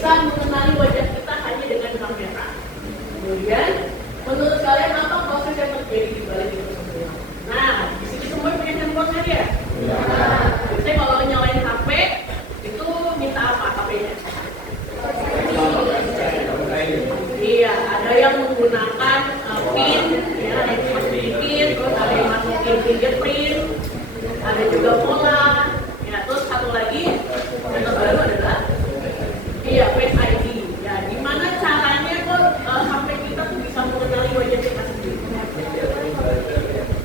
bisa mengenali wajah kita hanya dengan kamera. Kemudian, menurut kalian apa proses yang terjadi di balik itu semua? Nah, di sini semua punya handphone kan ya? Ya. Biasanya kalau nyalain HP, itu minta apa HP-nya? Iya, ada yang menggunakan PIN, ya, ada yang masukin PIN, terus ada yang masukin fingerprint, ada juga pola, ya, terus satu lagi yang terbaru adalah Face ID. Ya, gimana caranya kok sampai kita tuh bisa mengenali wajah kita sendiri?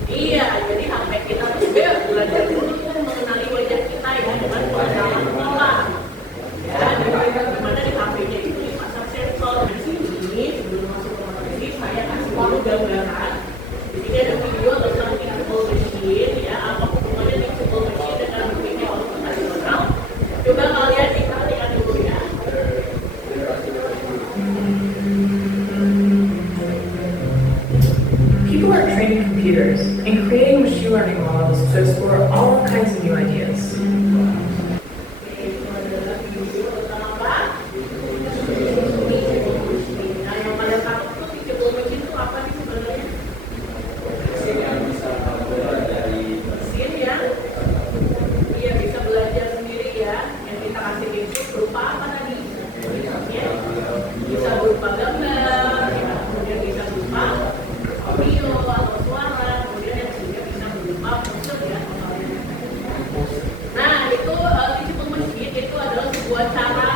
Iya, jadi sampai kita tuh belajar dulu tuh mengenali wajah kita ya dengan pengenalan pola. Ya, gimana di HP-nya itu dipasang sensor. Di sini sebelum masuk ke materi saya kasih tahu gambaran. Di sini ada video tentang teachable machine, ya, apa hubungannya teachable machine dengan berpikir komputasional. Coba kalian perhatikan dulu ya. People are training computers and creating machine learning models to explore all kinds of new ideas.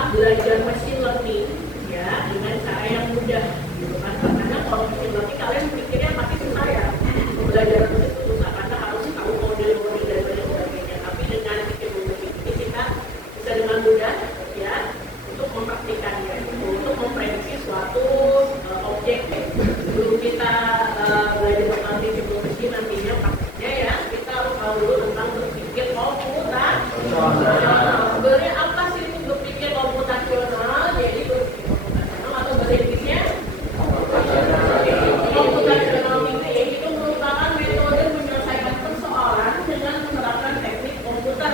Belajar machine learning ya dengan cara yang mudah gitu kan, karena kalau machine learning kalian pikirnya pasti susah ya, belajar itu susah karena harus tahu model-model dan sebagainya, tapi dengan teachable machine ini kita bisa dengan mudah ya untuk mempraktikannya, untuk memprediksi suatu objek. Sebelum kita belajar tentang teachable machine nantinya praktiknya ya, kita harus tahu dulu tentang berpikir komputasional. Sebenarnya apa sih itu berpikir komputasional? Jadi berpikir komputasional atau bahasa Inggrisnya komputasional thinking itu merupakan metode menyelesaikan persoalan dengan menerapkan teknik komputer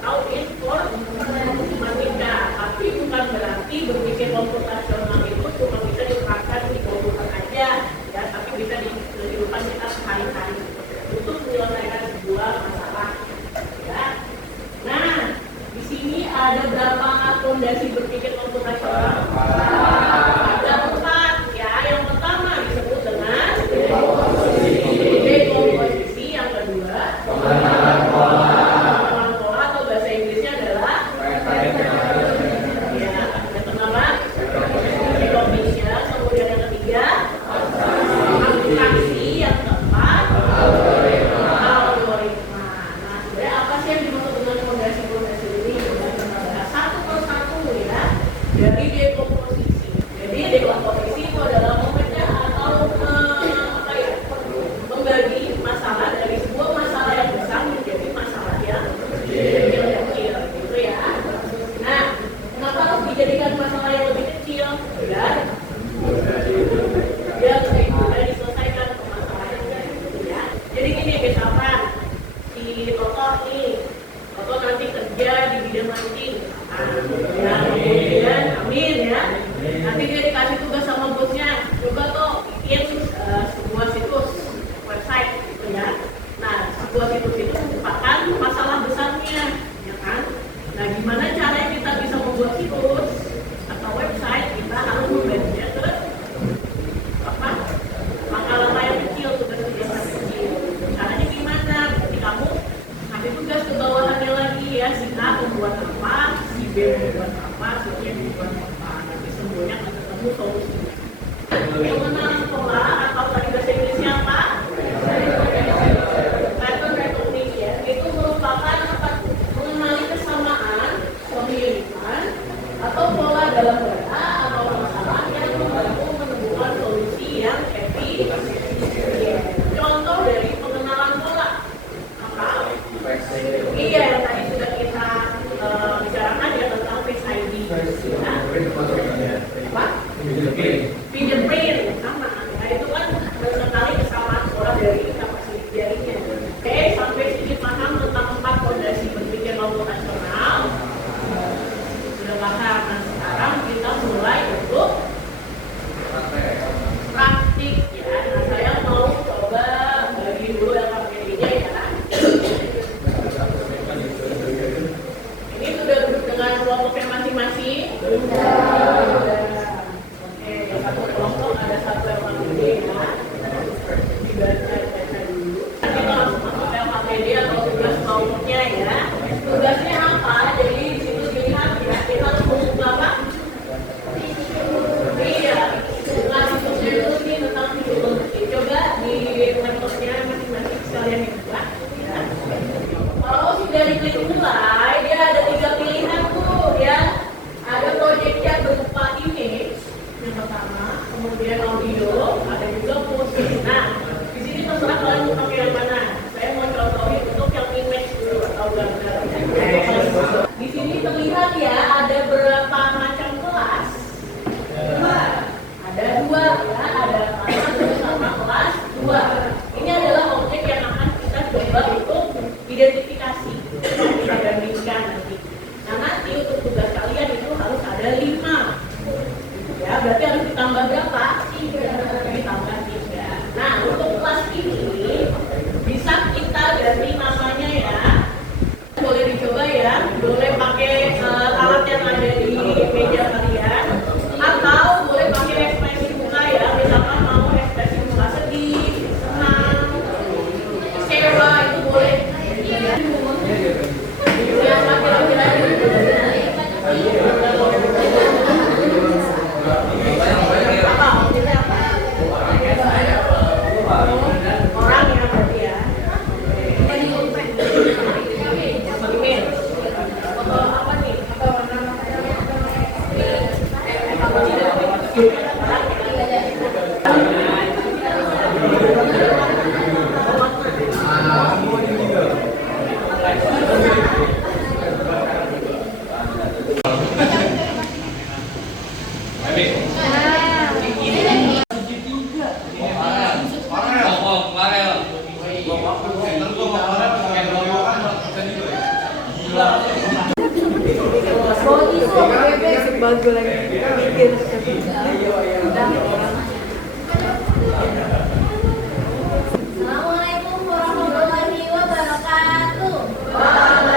atau informatika. Tapi bukan berarti berpikir komputasional itu cuma bisa diterapkan di komputer aja, ya, tapi bisa di kehidupan kita sehari-hari untuk menyelesaikan sebuah masalah. Ya. Nah, di sini ada berapa fondasi berpikir komputasional? Ada 4 ya. Yang pertama disebut dengan dekomposisi, yang kedua pengenalan pola atau bahasa Inggrisnya adalah ya, yang pertama recognition, kemudian yang ketiga abstraksi, yang keempat algoritma. Nah, sebenarnya apa sih yang dimaksud dengan fondasi-fondasi ini? Satu persatu ya, dari dekomposisi. Jadi dekomposisi itu adalah memecah atau membagi masalah dari sebuah masalah yang besar menjadi masalah yang kecil, gitu ya. Nah, kenapa harus dijadikan masalah yang lebih kecil? Biar mudah diselesaikan permasalahannya, gitu ya. Jadi gini, misalkan si Toto nih, Toto nanti kerja di bidang mancing. Ya, kemudian amin ya. Nanti dia dikasih tugas sama bosnya, coba tuh bikin sebuah situs website gitu ya. Nah, sebuah situs itu merupakan masalah besarnya, ya kan? Nah, gimana caranya kita bisa membuat situs atau website? Kita harus membaginya ke langkah-langkah yang kecil, tugas-tugas yang kecil. Caranya gimana? Berarti kamu kasih tugas ke bawahannya lagi ya, si A membuat apa, si B membuat apa, si C membuat apa. Nanti semuanya akan ketemu solusinya. Pengenalan pola atau tadi bahasa Inggrisnya apa? Pattern recognition itu merupakan mengenali kesamaan, kemiripan, atau pola dalam data atau masalah yang membantu menemukan solusi yang efisien. Contoh dari pengenalan pola apa? Iya, yang tadi sudah kita bicarakan ya tentang Face ID. Nah, apa? Fingerprint sama. Nah, itu kan sekali kesamaan pola dari kapasitas jarinya. Oke, sampai sini paham tentang 4 fondasi berpikir komputasional. Sudah paham. Nah, sekarang kita masih? Udah. Oke, satu kelompok ada satu LKPD ya. Dibaca dulu. Kita langsung masuk ke LKPD atau tugas kelompoknya ya. Tugasnya apa? Jadi di situ dilihat ya, kita harus membuka apa? Iya, bukan maksudnya dulu nih tentang psikologi. Coba di laptopnya masing-masing sekalian dibuka. Ya. Kalau sudah diklik mulai, dia ada 3 pilihan tuh ya. Ada proyeknya berupa image yang pertama, kemudian audio, ada juga musik. Nah, di sini terserah kalian mau pakai yang mana. Saya mau contohin untuk yang image dulu atau gambar. Di sini terlihat ya ada berapa macam kelas. Ada 2 ya, ada kelas 1 sama kelas 2. Ini adalah objek yang akan kita coba untuk identifikasi, kita bandingkan nanti. Nah nanti untuk tugas kalian itu harus ada 5. Ya, berarti harus ditambah berapa? 3. Ditambah 3. Nah untuk kelas ini bisa kita ganti namanya ya. Boleh dicoba ya, boleh pakai alat yang ada di meja kalian, atau boleh pakai ekspresi muka ya, misalkan mau ekspresi muka sedih, senang, kecewa, itu boleh. Siapa kira-kira orang ya berarti ya. Apa nih? Assalamualaikum warahmatullahi wabarakatuh. Kami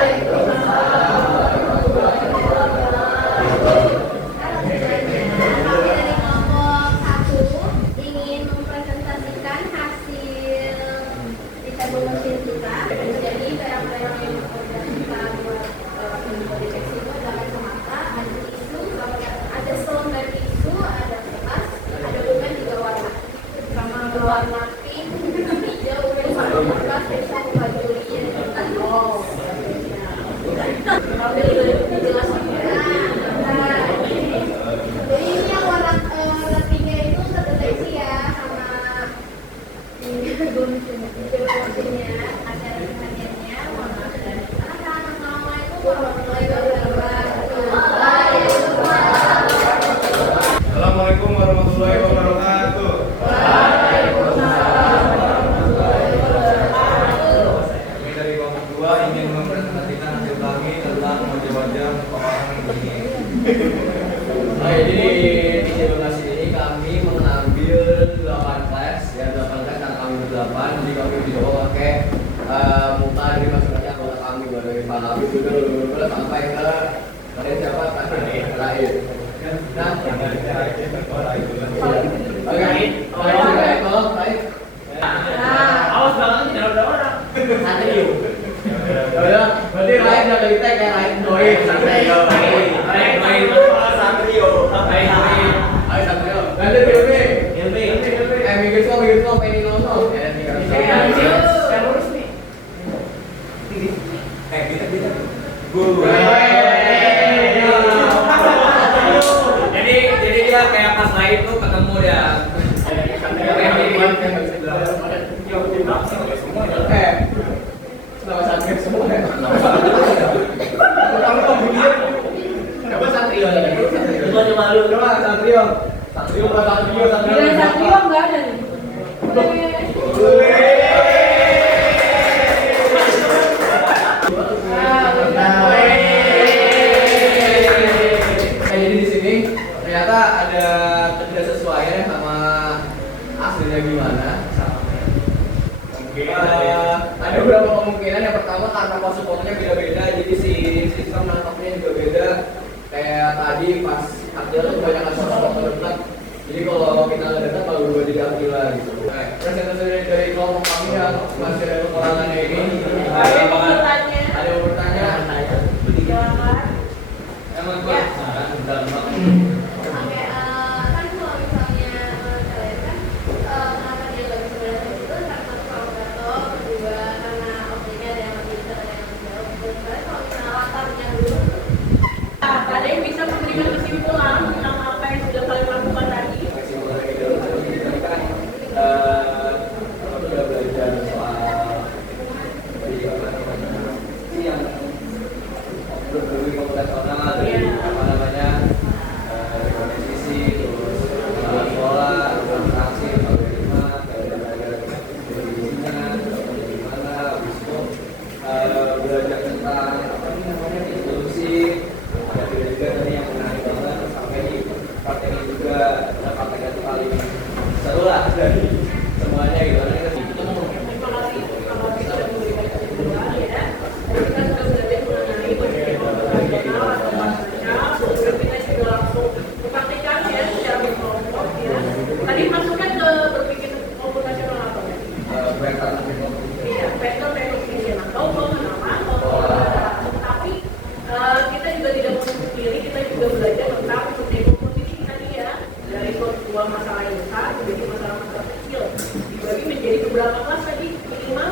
dari kelompok 1 ingin mempresentasikan hasil riset mesin kita. Jadi barang-barang yang kita buat deteksi itu adalah kacamata, ada tisu, ada selembar tisu, ada kertas, ada pulpen 3 warna. Sama warna pink, hijau, ungu, sama kertas, bisa membagi jadi ini yang warna pinknya itu terdeteksi ya sama ini mesinnya ada rangkaiannya warna dan assalamualaikum warahmatullahi wabarakatuh. Assalamualaikum warahmatullahi wabarakatuh. Kami dari kelompok 2 ingin mempresentasikan hasil kami tentang wajah-wajah orang ini. Jadi di simulasi ini kami mengambil 8 tes, ya 8 tes karena kami ber-8. Jadi kami dicoba pakai muka dari masing-masing anggota kami, dari Pak Habib dulu sampai ke kalian siapa terakhir. Nah, oke, baik. Awas banget tidak ada orang. Santai yuk. Udah, berarti lain dari kita kayak lain doi, santai yo. Santai yo. Ayo santai yo. Ganti Bilby. Minggu semua pengen nonton. Saya lurus nih. Kita. Jadi dia kayak pas lain tuh ketemu dia. Nama santri semua ya. Kamu begini. Coba santrio ya. Coba malu. Coba santrio. Santrio Nggak ada nih. Jadi di sini ternyata ada ketidaksesuaian sama aslinya gimana. Ada beberapa kemungkinan. Yang pertama karena pose fotonya beda-beda, jadi si sistem nangkapnya juga beda. kayak tadi pas akil tuh banyak sosok terdekat. Jadi kalau kita nggak dekat malah berubah jadi akila gitu. Presentasi dari kelompok kami yang masih ada kekurangannya ini. Ada yang mau bertanya? Ada yang bertanya? Silakan. Emang Ya. Oke, kan kalau misalnya kalian kan kenapa dia nggak bisa belajar itu karena satu kalkulator, kedua karena objeknya ada yang lebih besar, ada yang lebih jauh. Sebenarnya kalau misalnya latarnya dulu, Ada yang bisa memberikan kesimpulan tentang apa yang sudah kalian lakukan tadi? Kalau sudah belajar soal yang berbagai komputasional dari apa namanya rekomendasi terus pola transaksi algoritma belajar definisinya bagaimana habis itu belajar tentang apa ini namanya inklusi ada juga tadi yang menarik banget sampai di part ini juga ada praktek yang paling seru lah dari semuanya gitu kan kita Terima kasih sudah memberikan kesimpulan ya. Tadi kita sudah belajar mengenai pendidikan komputasional atau bahasanya. Kemudian kita juga langsung mempraktikkan ya secara berkelompok ya. Tadi masuknya ke berpikir komputasional apa ya? Iya, vector recognition atau pengenalan tapi kita juga tidak menutup diri, kita juga belajar tentang dekomposisi tadi ya, dari sebuah masalah yang besar menjadi masalah-masalah kecil, dibagi menjadi beberapa kelas tadi, minimal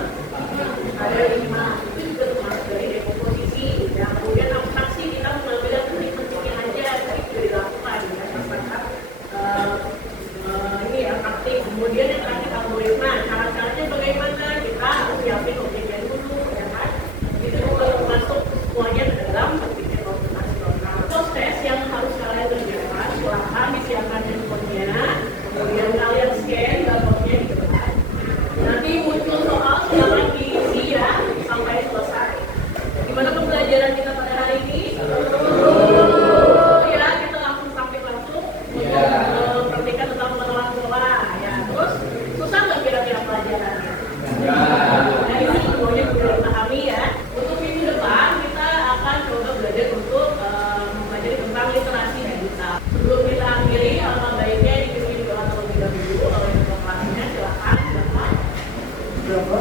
ada 5, itu juga termasuk dari dekomposisi ya. Kemudian abstraksi kita mengambil penting-pentingnya aja, tadi sudah dilakukan ya, masyarakat ini ya praktik. Kemudian yang terakhir algoritma, cara-caranya bagaimana, kita harus siapin objeknya dulu ya kan, itu juga termasuk semuanya ke dalam berpikir komputasional. Proses yang harus kalian kerjakan, silahkan disiapkan handphonenya, kemudian kalian scan barcode-nya di depan. Nanti muncul soal, silahkan diisi ya sampai selesai. Gimana pembelajaran kita pada hari ini? Ya, kita langsung praktik langsung untuk praktikan tentang pengenalan pola ya. Terus susah nggak kira-kira pelajarannya? Nah ini semuanya sudah dipahami ya. Untuk minggu depan kita akan coba belajar untuk mempelajari tentang literasi digital. Sebelum kita akhiri, alangkah baiknya dikasih doa terlebih dahulu oleh ketua kelasnya. Silakan. Berapa?